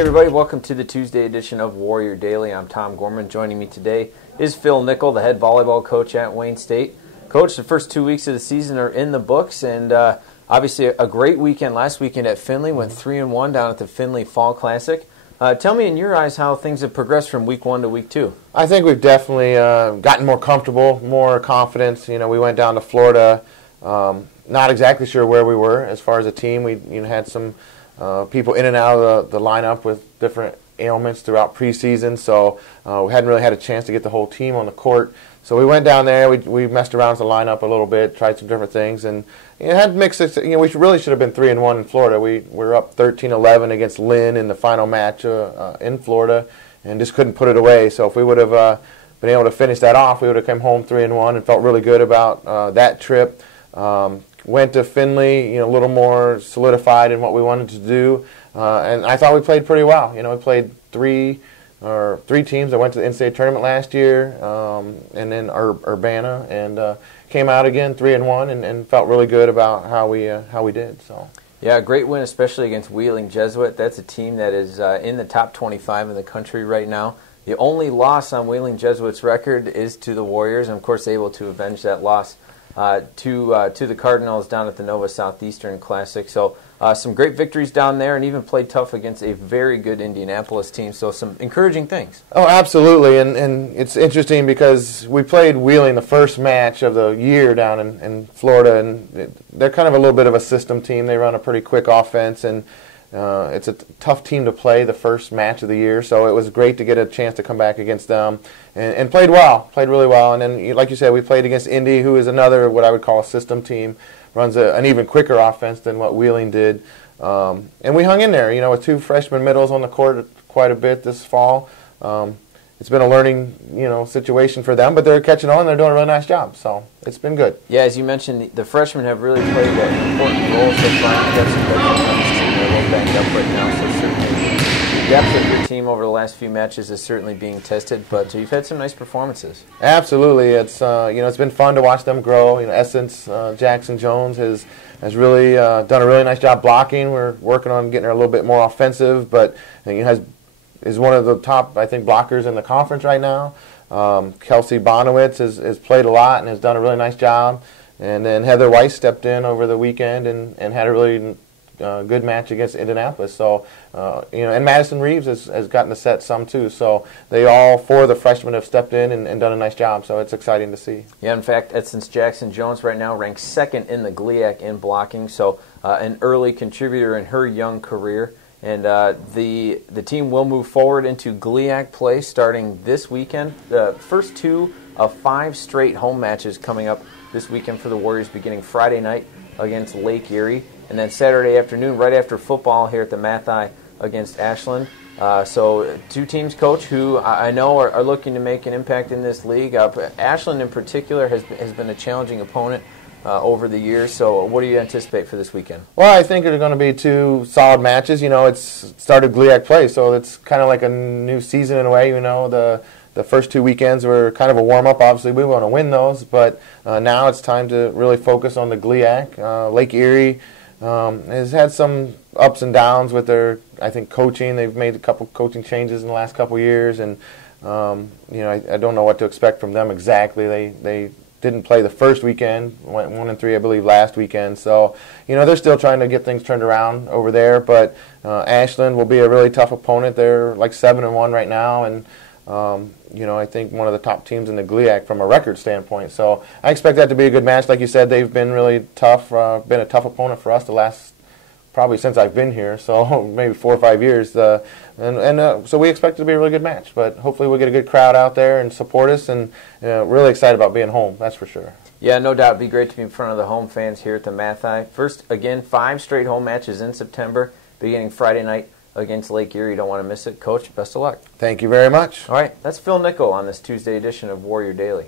Hey everybody, welcome to the Tuesday edition of Warrior Daily. I'm Tom Gorman. Joining me today is Phil Nickel, the head volleyball coach at Wayne State. Coach, the first 2 weeks of the season are in the books, and obviously a great weekend last weekend at Findlay. Went 3-1 down at the Findlay Fall Classic. Tell me in your eyes how things have progressed from week 1 to week 2. I think we've definitely gotten more comfortable, more confidence. You know, we went down to Florida, not exactly sure where we were as far as a team. We had some people in and out of the lineup with different ailments throughout preseason, so we hadn't really had a chance to get the whole team on the court. So we went down there, we messed around with the lineup a little bit, tried some different things, and had mixed. We really should have been 3-1 in Florida. We were up 13-11 against Lynn in the final match in Florida, and just couldn't put it away. So if we would have been able to finish that off, we would have come home 3-1 and felt really good about that trip. Went to Findlay, a little more solidified in what we wanted to do, and I thought we played pretty well. We played three teams that went to the NCAA tournament last year, and then Urbana, and came out again 3-1, and felt really good about how we did. So. Yeah, a great win, especially against Wheeling Jesuit. That's a team that is in the top 25 in the country right now. The only loss on Wheeling Jesuit's record is to the Warriors, and of course able to avenge that loss to the Cardinals down at the Nova Southeastern Classic. So some great victories down there, and even played tough against a very good Indianapolis team. So some encouraging things. Oh, absolutely, and it's interesting because we played Wheeling the first match of the year down in Florida, and they're kind of a little bit of a system team. They run a pretty quick offense, and it's a tough team to play the first match of the year, so it was great to get a chance to come back against them, and played really well. And then, like you said, we played against Indy, who is another what I would call a system team, runs an even quicker offense than what Wheeling did, and we hung in there, with 2 freshman middles on the court quite a bit this fall. It's been a learning, situation for them, but they're catching on. They're doing a really nice job, so it's been good. Yeah, as you mentioned, the freshmen have really played an important role so far. You've got some veterans on this team. They're a little banged up right now, so certainly the depth of your team over the last few matches is certainly being tested. But you've had some nice performances. Absolutely, it's it's been fun to watch them grow. Essence Jackson Jones has really done a really nice job blocking. We're working on getting her a little bit more offensive, but is one of the top, I think, blockers in the conference right now. Kelsey Bonowitz has played a lot and has done a really nice job. And then Heather Weiss stepped in over the weekend and had a really good match against Indianapolis. So, and Madison Reeves has gotten to set some too. So they all 4 of the freshmen have stepped in and done a nice job. So it's exciting to see. Yeah, in fact, Essence Jackson Jones right now ranks 2nd in the GLIAC in blocking. So an early contributor in her young career. And the team will move forward into GLIAC play starting this weekend. The first 2 of 5 straight home matches coming up this weekend for the Warriors, beginning Friday night against Lake Erie, and then Saturday afternoon right after football here at the Mathi against Ashland. So 2 teams, Coach, who I know are looking to make an impact in this league. Ashland in particular has been a challenging opponent over the years. So what do you anticipate for this weekend? Well, I think there are going to be 2 solid matches. It's started GLIAC play, so it's kind of like a new season in a way. The first 2 weekends were kind of a warm-up. Obviously, we want to win those, but now it's time to really focus on the GLIAC. Lake Erie has had some ups and downs with their, I think, coaching. They've made a couple coaching changes in the last couple years, and I don't know what to expect from them exactly. They didn't play the first weekend, went 1-3, I believe, last weekend. So, they're still trying to get things turned around over there. But Ashland will be a really tough opponent. They're like 7-1 right now, and I think one of the top teams in the GLIAC from a record standpoint. So I expect that to be a good match. Like you said, they've been really tough. Been a tough opponent for us the last probably since I've been here. So maybe 4 or 5 years. So we expect it to be a really good match. But hopefully we'll get a good crowd out there and support us. And really excited about being home. That's for sure. Yeah, no doubt. It'd be great to be in front of the home fans here at the Mathi. First, again, 5 straight home matches in September, beginning Friday night against Lake Erie. You don't want to miss it. Coach, best of luck. Thank you very much. All right, that's Phil Nickel on this Tuesday edition of Warrior Daily.